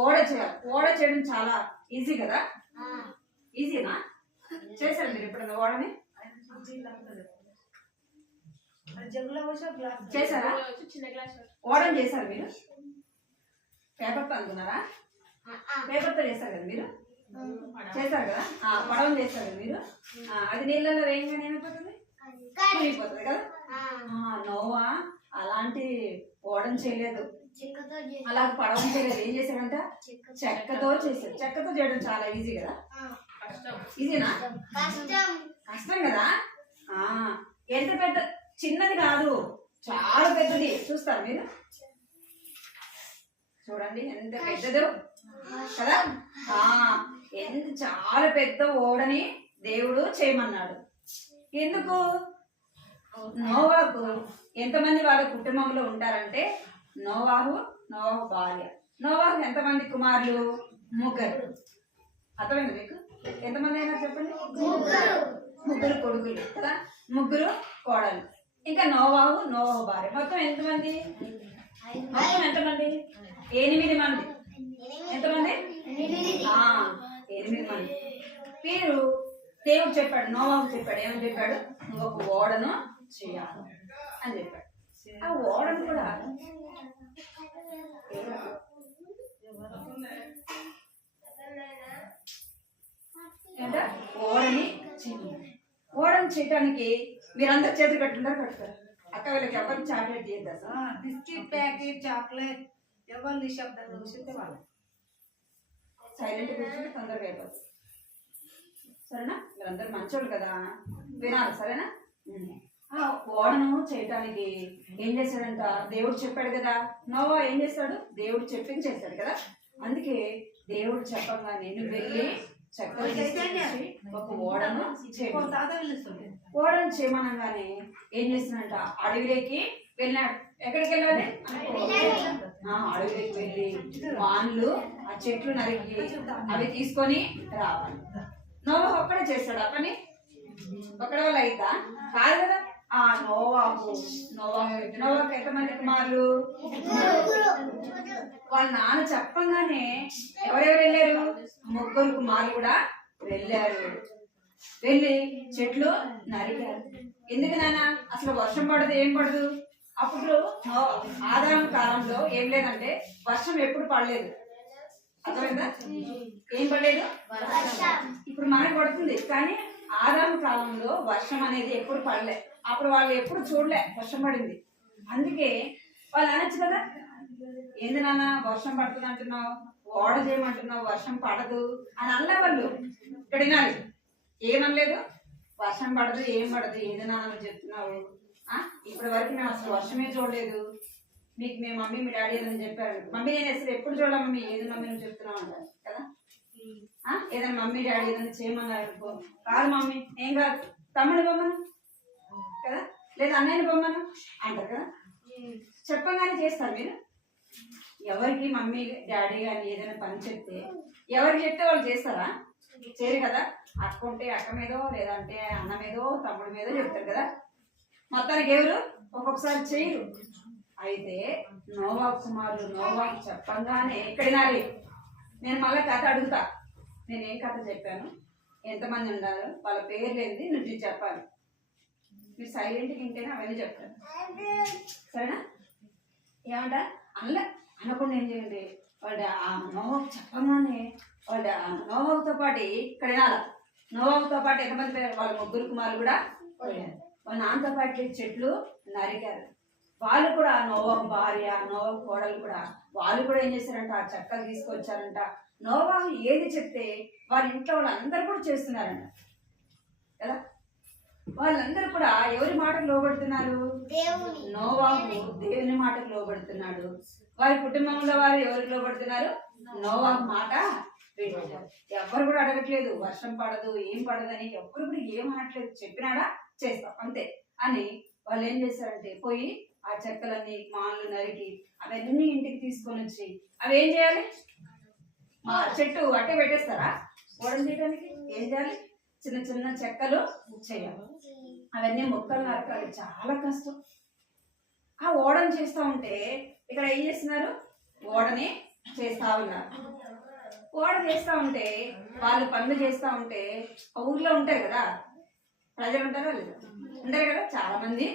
ఓడ చేయాలి. ఓడ చేయడం చాలా ఈజీ కదా? ఈజీనా? చేశారు మీరు ఎప్పుడైనా ఓడని? చేశారా? ఓడని చేశారు మీరు? పేపర్తో అనుకున్నారా? పేపర్తో చేశారు కదా మీరు? చేశారు కదా? పడవని చేశారు కదా మీరు? అది నీళ్ళలో వేయంగానే ఏమైపోతుంది? మునిగిపోతుంది కదా? నోవా అలాంటి ఓడని చేయలేదు, అలా పడవని చేయలేదు. ఏం చేశాడంట? చెక్కతో చేశాడు. చెక్కతో చేయడం చాలా ఈజీ కదా? ఈజీనా? కష్టం కదా? ఎంత పెద్ద, చిన్నది కాదు, చాలా పెద్దది. చూస్తారు మీరు? చూడండి ఎంత పెద్దదో కదా? ఎంత చాలా పెద్ద ఓడని దేవుడు చేయమన్నాడు. ఎందుకు? నోవాహు ఎంతమంది వాళ్ళ కుటుంబంలో ఉంటారంటే, నోవాహు భార్య. నోవాహు ఎంతమంది కుమారులు? 3. అర్థమైంది మీకు? ఎంతమంది అయినా చెప్పండి. 3 కొడుకులు కదా, 3 కోడలు, ఇంకా నోవాహు భార్య. మొత్తం ఎంతమంది? 8 మంది. ఎంతమంది? 8 మంది. వీరు దేవుడు చెప్పాడు, నోవాహు చెప్పాడు. ఏమని చెప్పాడు? నువ్వు ఒక ఓడను చేయాలి అని చెప్పాడు. ఆ ఓడను కూడా ఓడని చేయడానికి మీరందరూ చేతులు కట్టుకుంటారు, కట్టుతారు. అక్క వీళ్ళకి ఎవరికి చాక్లెట్ చేయద్దా? బిస్కెట్ ప్యాకెట్, చాక్లెట్ ఎవరు నిశ్శబ్దంగా చూస్తే వాళ్ళు సైలెంట్ కూర్చుంటే తొందరగా అయిపోతుంది. సరేనా? మీరందరూ మంచోళ్ళు కదా, వినాలి. సరేనా? ఓడను చేయటానికి ఏం చేశాడంట? దేవుడు చెప్పాడు కదా. నోవా ఏం చేస్తాడు? దేవుడు చెప్పింది చేస్తాడు కదా. అందుకే దేవుడు చెప్పంగానే నువ్వు వెళ్ళి ఒక ఓడను ఓడను చేయమనగానే ఏం చేస్తున్నాడంట? అడవిలోకి వెళ్ళినాడు. ఎక్కడికి వెళ్ళాలి? అడవిలోకి వెళ్ళి వాన్లు, ఆ చెట్లు నరికి అవి తీసుకొని రావాలి. నోవా ఒక్కడే చేస్తాడు ఆ పని? ఒక్కడే వల్ల అయితా కాదు కదా. నోవాహు ఎంతమంది కుమారులు? వాళ్ళ నాన్న చెప్పంగానే ఎవరెవరు వెళ్ళారు? 3 కుమారులు కూడా వెళ్ళారు. వెళ్ళి చెట్లు నరికారు. ఎందుకు నాన్న? అసలు వర్షం పడదు, ఏం పడదు. అప్పుడు ఆదాము కాలంలో ఏం లేదంటే వర్షం ఎప్పుడు పడలేదు. అర్థమైందా? ఏం పడలేదు. ఇప్పుడు మనకు పడుతుంది, కానీ ఆదాము కాలంలో వర్షం అనేది ఎప్పుడు పడలే. అప్పుడు వాళ్ళు ఎప్పుడు చూడలే వర్షం పడింది. అందుకే వాళ్ళు అనొచ్చు కదా, ఏంది నాన్న వర్షం పడుతుంది అంటున్నావు, ఓడ చేయమంటున్నావు, వర్షం పడదు అని అనలే వాళ్ళు. ఇక్కడ వినాలి, ఏమనలేదు. వర్షం పడదు, ఏం పడదు, ఏది నాన్న చెప్తున్నావు? ఇప్పటి వరకు మేము అసలు వర్షమే చూడలేదు. మీకు మీ మమ్మీ మీ డాడీ ఏదని చెప్పారు. మమ్మీ నేను అసలు ఎప్పుడు చూడాలి మమ్మీ, ఏది మమ్మీ నువ్వు చెప్తున్నావు అంటారు కదా. ఏదైనా మమ్మీ డాడీ ఏదైనా చేయమన్నారు అనుకో, కాదు మమ్మీ ఏం కాదు, తమ్ముడు బొమ్మను కదా, లేదా అన్నయ్యని బొమ్మను అంటారు కదా. చెప్పగానే చేస్తారు మీరు. ఎవరికి మమ్మీ డాడీ కానీ ఏదైనా పని చెప్తే ఎవరికి చెప్తే వాళ్ళు చేస్తారా? చేయరు కదా. అక్క ఉంటే అక్క మీదో, లేదంటే అన్న మీదో, తమ్ముడి మీదో చెప్తారు కదా. మొత్తానికి ఎవరు ఒక్కొక్కసారి చేయరు. అయితే నోవాహు కుమారులు నోవాహు చెప్పంగానే ఎక్కడినాలి. నేను మళ్ళీ కథ అడుగుతా. నేను ఏం కథ చెప్పాను, ఎంతమంది ఉండాలో, వాళ్ళ పేర్లు ఏంది నువ్వు చెప్పాలి. మీరు సైలెంట్గా వింటేనే అవన్నీ చెప్తాను. సరేనా? ఏమంట అలా అనకుండా ఏం చేయండి. వాళ్ళ ఆ నోవాహు చెప్పగానే వాళ్ళ నోవాహుతో పాటు ఇక్కడ వినాల. నోవాహుతో పాటు ఎంతమంది పేరు? వాళ్ళ 3 కుమారులు కూడా పోయారు. వాళ్ళ నాన్నతో పాటు చెట్లు నరికారు. వాళ్ళు కూడా నోవాహు భార్య, నోవాహు కోడలు కూడా, వాళ్ళు కూడా ఏం చేశారంట? ఆ చెక్కలు తీసుకొచ్చారంట. నోవాహు ఏది చెప్తే వాళ్ళ ఇంట్లో వాళ్ళందరూ కూడా చేస్తున్నారంట కదా. వాళ్ళందరూ కూడా ఎవరి మాటకు లోబడుతున్నారు? నోవాహు దేవుని మాటకు లోబడుతున్నాడు. వారి కుటుంబంలో వారు ఎవరికి లోబడుతున్నారు? నోవాహు మాట వింటున్నారు. ఎవరు కూడా అడగట్లేదు వర్షం పడదు, ఏం పడదని. ఎవరు కూడా ఏం అనట్లేదు. చెప్పినాడా చేస్తాం అంతే అని వాళ్ళు ఏం చేశారంటే పోయి ఆ చెక్కలన్నీ మాన్లు నరికి అవన్నీ ఇంటికి తీసుకొని వచ్చి అవి ఏం చేయాలి? మా చెట్టు అట్టే పెట్టేస్తారా? ఓడని చేయడానికి ఏం చేయాలి? చిన్న చిన్న చెక్కలు చేయాలి. అవన్నీ మొక్కలు నరకాలి, చాలా కష్టం. ఆ ఓడని చేస్తూ ఉంటే ఇక్కడ ఏం చేస్తున్నారు? ఓడని చేస్తా ఉన్నారు. ఓడ చేస్తా ఉంటే వాళ్ళు పనులు చేస్తా ఉంటే ఆ ఊర్లో ఉంటారు కదా ప్రజలు, ఉంటారా లేదా? ఉంటారు కదా, చాలా మంది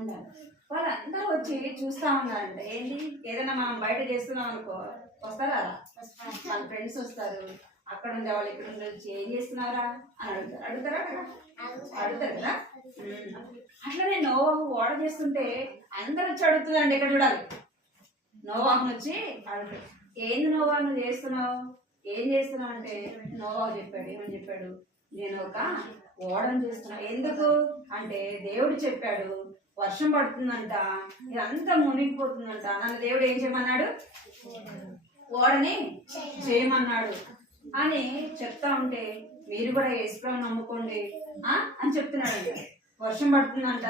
ఉంటారు. వాళ్ళందరూ వచ్చి చూస్తా ఉన్నారంటే ఏంటి, ఏదైనా మనం బయట చేస్తున్నాం అనుకో వస్తారా, వాళ్ళ ఫ్రెండ్స్ వస్తారు, అక్కడ ఉండే వాళ్ళు ఇక్కడ ఉండే వచ్చి ఏం చేస్తున్నారా అని అడుగుతారా అడుగుతారు కదా. అట్లనే నోవాహు ఓడ చేస్తుంటే అందరూ వచ్చి అడుగుతుందండి. ఇక్కడ చూడాలి, నోవాహుని వచ్చి అడుగుతాడు, ఏంది నోవాహు నువ్వు చేస్తున్నావు, ఏం చేస్తున్నావు అంటే నోవాహు చెప్పాడు, ఏమని చెప్పాడు, నేను ఒక ఓడను చేస్తున్నా. ఎందుకు అంటే దేవుడు చెప్పాడు వర్షం పడుతుందంట, ఇదంతా మునిగిపోతుందంట, నన్ను దేవుడు ఏం చేయమన్నాడు, ఓడని చేయమన్నాడు అని చెప్తా ఉంటే మీరు కూడా యేసుప్రభువుని నమ్ముకోండి అని చెప్తున్నాడు. వర్షం పడుతుందంట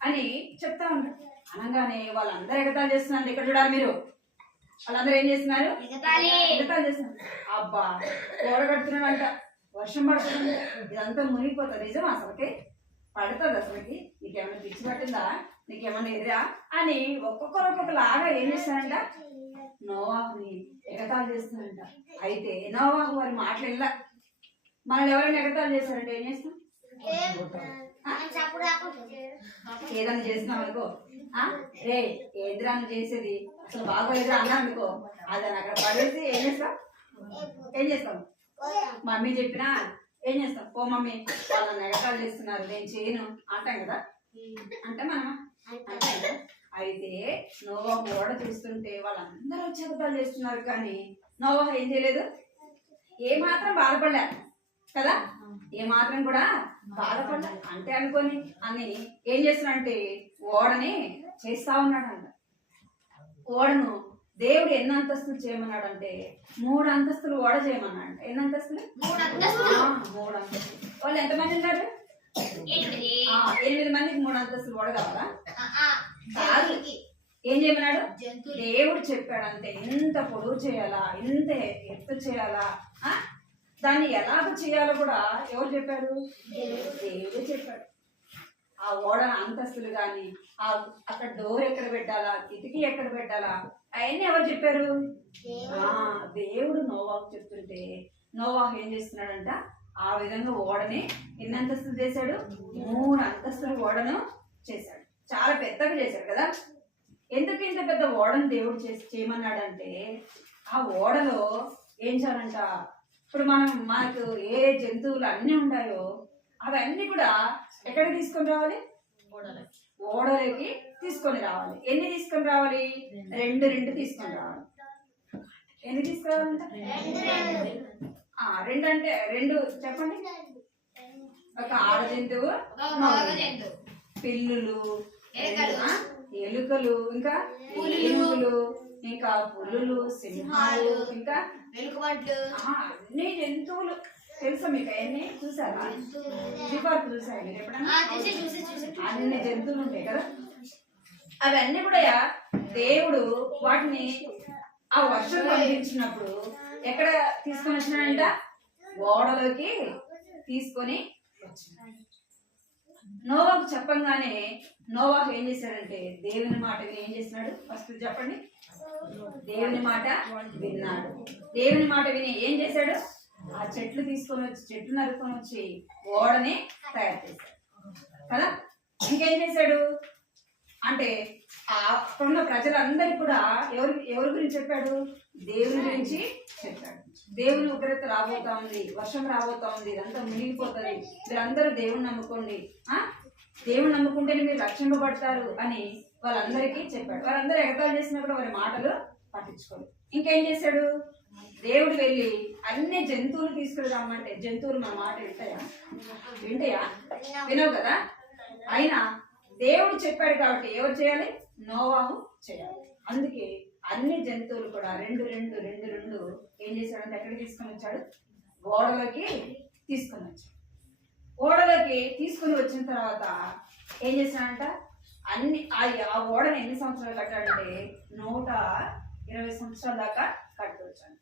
అని చెప్తా ఉంటాడు. అనగానే వాళ్ళందరూ ఎగతాళి చేస్తున్నారు. ఇక్కడ చూడాలి మీరు, వాళ్ళందరూ ఏం చేస్తున్నారు, ఎగతాళి చేస్తున్నారు. అబ్బా ఓడ కడుతున్నాడు అంట, వర్షం పడుతుంది, ఇదంతా మునిగిపోతుంది, నిజం అసలుకి పడుతుంది, అసలుకి నీకేమైనా పిచ్చి పట్టిందా, నీకేమైనా ఎదురా అని ఒక్కొక్కరు ఒక్కొక్కలాగా ఏం చేస్తారంట, నోవాహుని ఎగతాళి చేస్తున్నారంట. అయితే నోవాహు వారి మాటలు ఇలా మనల్ని ఎవరైనా ఎగతాళి చేస్తారంటే ఏం చేస్తాం, ఏదన్నా చేస్తున్నాం అనుకో, రే ఎదురా నువ్వు చేసేది అసలు బాగా ఎదురా అన్నా అనుకో, అదని అక్కడ పడేసి ఏం చేస్తాం మమ్మీ చెప్పినా ఏం చేస్తాం, ఓ మమ్మీ వాళ్ళని ఎగతాళి చేస్తున్నారు నేను చేయను అంటాం కదా. అంటే మనం అంటాం కదా. అయితే నోవాహు ఓడ చూస్తుంటే వాళ్ళందరూ వచ్చి ఎగతాళి చేస్తున్నారు, కానీ నోవాహు ఏం చేయలేదు, ఏమాత్రం బాధపడలే కదా, ఏమాత్రం కూడా బాధపడలే. అంటే అనుకొని అని ఏం చేస్తున్నాడంటే ఓడని చేస్తా ఉన్నాడంట. ఓడను దేవుడు ఎన్ని అంతస్తులు చేయమన్నాడంటే 3 అంతస్తులు ఓడ చేయమన్నాడు. ఎన్ని అంతస్తులు, 3 అంతస్తులు. వాళ్ళు ఎంతమంది ఉన్నారు, 8 మందికి 3 అంతస్తులు ఓడ కావాలా, కాదు. ఏం చేయమన్నాడు, దేవుడు చెప్పాడంటే ఎంత పొడవు చేయాలా, ఎంత ఎత్తు చేయాలా, దాన్ని ఎలాగ చేయాలో కూడా ఎవరు చెప్పారు, దేవుడు చెప్పాడు. ఆ ఓడ అంతస్తులు కానీ అక్కడ డోర్ ఎక్కడ పెట్టాలా, కిటికీ ఎక్కడ పెట్టాలా, అవన్నీ ఎవరు చెప్పారు, దేవుడు నోవాహు చెప్తుంటే నోవాహు ఏం చేస్తున్నాడంట, ఆ విధంగా ఓడని ఎన్ని అంతస్తులు చేశాడు, 3 అంతస్తుల ఓడను చేశాడు. చాలా పెద్దగా చేశాడు కదా. ఎందుకు ఇంత పెద్ద ఓడను దేవుడు చేయమన్నాడంటే ఆ ఓడలో ఏం చేయాలంట, ఇప్పుడు మనకు ఏ జంతువులు అన్నీ ఉంటాయో అవన్నీ కూడా ఎక్కడికి తీసుకొని రావాలి, ఓడలోకి తీసుకొని రావాలి. ఎన్ని తీసుకొని రావాలి, 2 తీసుకొని రావాలి. ఎన్ని తీసుకురావాలంట, 2 అంటే 2 చెప్పండి, ఒక ఆడ జంతువు, పిల్లులు, ఎలుకలు, ఇంకా ఏనుగులు, ఇంకా పులులు, సింహాలు, ఇంకా అన్ని జంతువులు తెలుసా మీకు, అవన్నీ చూసారా, పార్క్ చూసారా మీరు ఎప్పుడన్నా, అన్ని జంతువులు ఉంటాయి కదా. అవన్నీ కూడా దేవుడు వాటిని ఆ వర్షం పంపించినప్పుడు ఎక్కడ తీసుకొని వచ్చినాడంట, ఓడలోకి తీసుకొని వచ్చినాడు. నోవాహు చెప్పంగానే నోవాహు ఏం చేశాడంటే దేవుని మాట విని ఏం చేసినాడు, ఫస్ట్ చెప్పండి, దేవుని మాట విన్నాడు. దేవుని మాట విని ఏం చేశాడు, ఆ చెట్లు తీసుకొని వచ్చి, చెట్లు నరుకొని వచ్చి ఓడని తయారు చేశాడు కదా. ఇంకేం చేశాడు అంటే అక్కడున్న ప్రజలందరికీ కూడా ఎవరి గురించి చెప్పాడు, దేవుని గురించి చెప్పాడు. దేవుని ఉగ్రత రాబోతా ఉంది, వర్షం రాబోతా ఉంది, ఇదంతా మునిగిపోతుంది, మీరందరూ దేవుని నమ్ముకోండి, దేవుని నమ్ముకుంటేనే మీరు రక్షింపబడతారు అని వాళ్ళందరికీ చెప్పాడు. వారందరూ ఎగతాళి చేసినా కూడా వారి మాటలు పట్టించుకోడు. ఇంకేం చేశాడు, దేవుడు వెళ్ళి అన్ని జంతువులు తీసుకుని రమ్మంటే జంతువులు మన మాట వింటాయా, వినవు కదా. అయినా దేవుడు చెప్పాడు కాబట్టి ఎవరు చేయాలి, నోవాహు చేయాలి. అందుకే అన్ని జంతువులు కూడా 2 ఏం చేశాడంటే ఎక్కడికి తీసుకొని వచ్చాడు, ఓడలోకి తీసుకొని వచ్చాడు. ఓడలోకి తీసుకుని వచ్చిన తర్వాత ఏం చేశాడంట, ఆ ఓడని ఎన్ని సంవత్సరాలు కట్టాడంటే 120 సంవత్సరాల దాకా కట్టుకొచ్చాడు.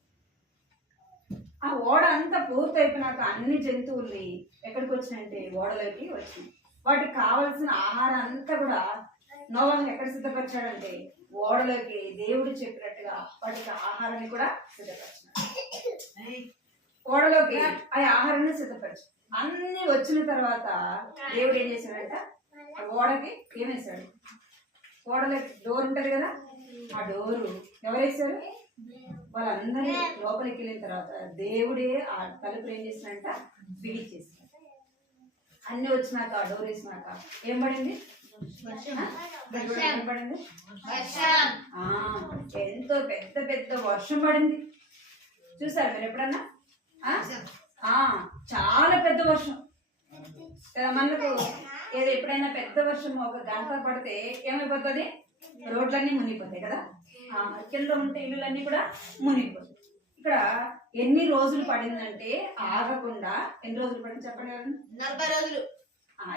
ఆ ఓడ అంతా పూర్తి అయిపోయినాక అన్ని జంతువుల్ని ఎక్కడికి వచ్చినాయంటే ఓడలోకి వచ్చినాయి. వాటికి కావలసిన ఆహారం అంతా కూడా నోవాహు ఎక్కడ సిద్ధపరిచాడంటే ఓడలోకి దేవుడు చెప్పినట్టుగా వాటికి ఆహారాన్ని కూడా సిద్ధపరిచాడు. ఓడలోకి ఆ ఆహారాన్ని సిద్ధపరిచాడు. అన్ని వచ్చిన తర్వాత దేవుడు ఏం చేశాడంట, ఆ ఓడకి ఏమేశాడు, ఓడలోకి డోర్ ఉంటది కదా, ఆ డోరు ఎవరేశారు, వాళ్ళందరినీ లోపలికి వెళ్ళిన తర్వాత దేవుడే ఆ తలుపులు ఏం చేసినంట బిగించేసాడు. అన్ని వచ్చినాక ఆ డోర్ వేసినాక ఏం పడింది, ఏం పడింది, ఎంతో పెద్ద పెద్ద వర్షం పడింది. చూసారు మీరు ఎప్పుడన్నా? చాలా పెద్ద వర్షం కదా. మనకు ఏదో ఎప్పుడైనా పెద్ద వర్షం ఒక గంట పడితే ఏమైపోతుంది, రోడ్లన్నీ మునిగిపోతాయి కదా, కింద ఉంటే ఇల్లులన్నీ కూడా మునిగిపోతాయి. ఇక్కడ ఎన్ని రోజులు పడిందంటే ఆగకుండా, ఎన్ని రోజులు పడింది చెప్పండి కదా, 40 రోజులు.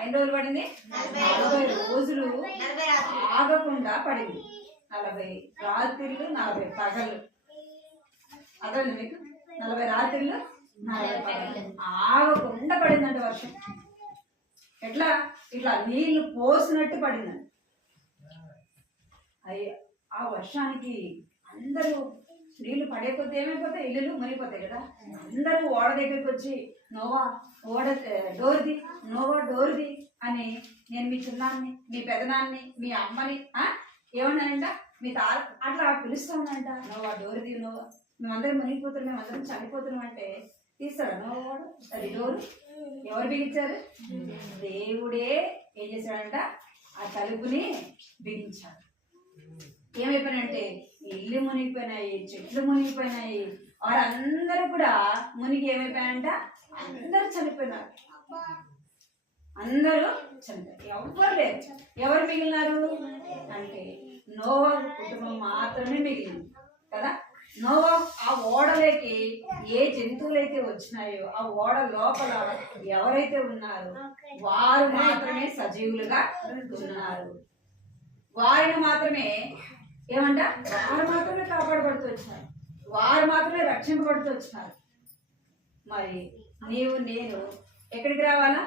ఎన్ని రోజులు పడింది, 40 రోజులు ఆగకుండా పడింది. 40 రాత్రిళ్ళు 40 పగళ్ళు. అర్థమైంది మీకు? 40 రాత్రిళ్ళు 40 పగళ్ళు ఆగకుండా పడిందంట వర్షం. ఎట్లా, ఇట్లా నీళ్లు పోసినట్టు పడిందంట. అయ్యా ఆ వర్షానికి అందరూ నీళ్లు పడే కొద్ది ఏమైపోతాయి, ఇల్లులు మునిగిపోతాయి కదా. అందరూ ఓడ దగ్గరికి వచ్చి నోవా ఓడ డోర్ది, నోవా డోర్ది అని, నేను మీ చిన్నాన్ని, మీ పెదనాన్ని, మీ అమ్మని ఏమన్నానంట, మీ అట్లా పిలుస్తూ ఉన్నానంట, నోవా డోర్ది, నోవా మేమందరం మునిగిపోతున్నాం, మేమందరం చనిపోతున్నాం అంటే తీస్తాడా నోవాడు అది డోరు? ఎవరు బిగించారు? దేవుడే ఏం చేశాడంట, ఆ తలుపుని బిగించాడు. ఏమైపోయినాయంటే ఇల్లు మునిగిపోయినాయి, చెట్లు మునిగిపోయినాయి, వారందరూ కూడా మునిగి ఏమైపోయాయంట, అందరూ చనిపోయినారు. అందరూ చనిపోయారు, ఎవరు లేరు. ఎవరు మిగిలినారు అంటే నోవా కుటుంబం మాత్రమే మిగిలింది కదా. నోవా ఆ ఓడలోకి ఏ జంతువులైతే వచ్చినాయో ఆ ఓడ లోపల ఎవరైతే ఉన్నారో వారు మాత్రమే సజీవులుగా ఉన్నారు. వారిని మాత్రమే ఏమంట, వారు మాత్రమే కాపాడబడుతూ వచ్చినారు, వారు మాత్రమే రక్షింపబడుతూ వచ్చినారు. మరి నీవు నేను ఎక్కడికి రావాలా,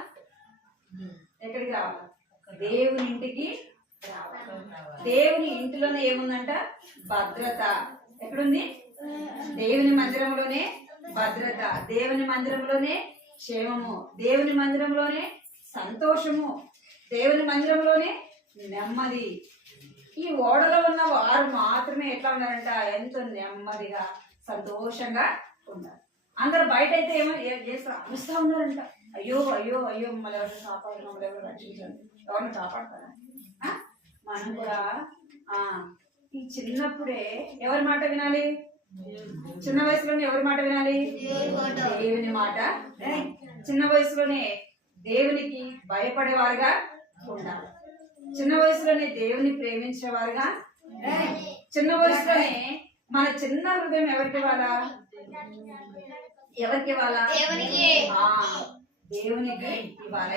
ఎక్కడికి రావాలా, దేవుని ఇంటికి రావాలి. దేవుని ఇంటిలోనే ఏముందంట, భద్రత. ఎక్కడుంది, దేవుని మందిరంలోనే భద్రత, దేవుని మందిరంలోనే క్షేమము, దేవుని మందిరంలోనే సంతోషము, దేవుని మందిరంలోనే నెమ్మది. ఈ ఓడలో ఉన్న వారు మాత్రమే ఎట్లా ఉన్నారంట, ఎంతో నెమ్మదిగా సంతోషంగా ఉన్నారు. అందరు బయట అయితే చేస్తారు, అరుస్తూ ఉన్నారంట, అయ్యో అయ్యో అయ్యో మమ్మల్ని ఎవరిని కాపాడు, మమ్మల్ని ఎవరు రక్షించండి, ఎవరిని కాపాడతారా. మనం కూడా ఈ చిన్నప్పుడే ఎవరి మాట వినాలి, చిన్న వయసులోనే ఎవరి మాట వినాలి, దేవుని మాట. చిన్న వయసులోనే దేవునికి భయపడేవారుగా ఉండాలి, చిన్న వయసులోనే దేవుని ప్రేమించేవారుగా, చిన్న వయసులోనే మన చిన్న హృదయం ఎవరికి ఇవ్వాలా, ఎవరికి ఇవ్వాలా, దేవునికి ఇవ్వాలా.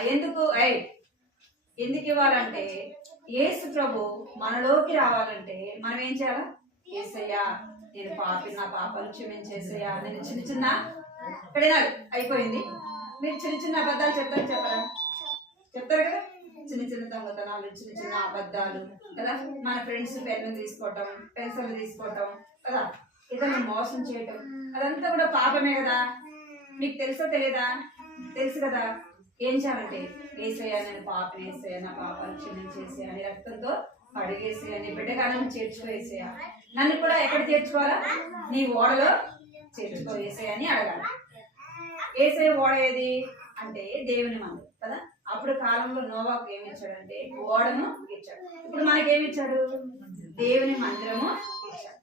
ఎందుకు ఇవ్వాలంటే యేసు ప్రభు మనలోకి రావాలంటే మనం ఏం చేయాలా, యేసయ్యా నేను పాపిని, నా పాపాలు క్షమించేసయ్యా, నేను చిన్న చిన్న ఇక్కడ అయిపోయింది. మీరు చిన్న చిన్న అబద్ధాలు చెప్పరా, చెప్తారు కదా, చిన్న చిన్న దొంగతనాలు, చిన్న చిన్న అబద్ధాలు కదా, మన ఫ్రెండ్స్ పెన్ను తీసుకోవటం, పెన్సిల్ తీసుకోవటం కదా, ఏదైనా మోసం చేయటం, అదంతా కూడా పాపమే కదా. మీకు తెలుసో తెలియదా, తెలుసు కదా. ఏం చేయాలంటే ఏసయ్యా నేను పాపని, వేసేయా నా పాపాలు క్షమించేసేయా, అని రక్తంతో కడిగేసేయా, నీ బిడ్డగాలను చేర్చుకోవేసేయా, నన్ను కూడా ఎక్కడ చేర్చుకోవాలా, నీ ఓడలో చేర్చుకోవేసేయా అని అడగాలి. ఏసయ్య ఓడ ఏది అంటే దేవుని మందిరం కదా. అప్పుడు కాలంలో నోవాకు ఏమి ఇచ్చాడంటే ఓడను ఇచ్చాడు. ఇప్పుడు మనకేమి ఇచ్చాడు, దేవుని మందిరము ఇచ్చాడు.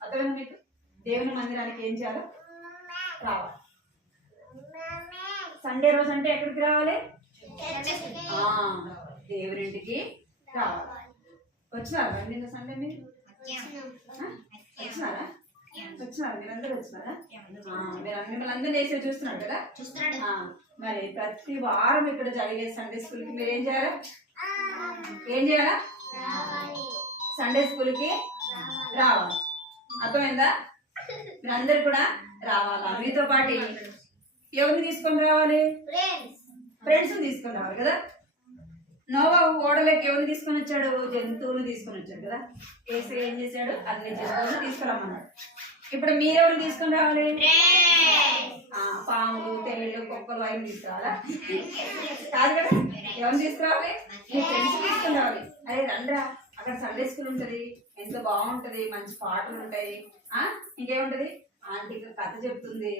అర్థమైంది మీకు? దేవుని మందిరానికి ఏం చేయాలో రావాలి. సండే రోజు అంటే ఎక్కడికి రావాలి, దేవుడింటికి రావాలి. వచ్చినారా నిన్న సండే మీరు? వచ్చినారా మీరందరూ వచ్చినారా? మిమ్మల్ని అందరూ వేసే చూస్తున్నాడు కదా. మరి ప్రతి వారం ఇక్కడ జరిగే సండే స్కూల్కి మీరు ఏం చేయాలా, సండే స్కూల్కి రావాలి. అర్థమైందా? మీరందరూ కూడా రావాలా. మీతో పాటు ఎవరిని తీసుకొని రావాలి, ఫ్రెండ్స్ తీసుకొని రావాలి కదా. నోవా ఓడలోకి ఎవరిని తీసుకొని వచ్చాడు? జంతువులు తీసుకొని వచ్చాడు కదా. యేసయ్య ఏం చేశాడు? అన్ని జంతువులను తీసుకురమ్మన్నాడు. ఇప్పుడు మీరెవరు తీసుకొని రావాలి? పాములు, తేళ్ళు, కుక్కలు అవి తీసుకురావాలా? కాదు కదా. ఎవరిని తీసుకురావాలి? మీ ఫ్రెండ్స్ తీసుకుని రావాలి. అదే రండ్రా, అక్కడ సండే స్కూల్ ఉంటది, ఎంత బాగుంటది, మంచి పాటలు ఉంటాయి, ఇంకేముంటది, ఆంటీ కథ చెప్తుంది.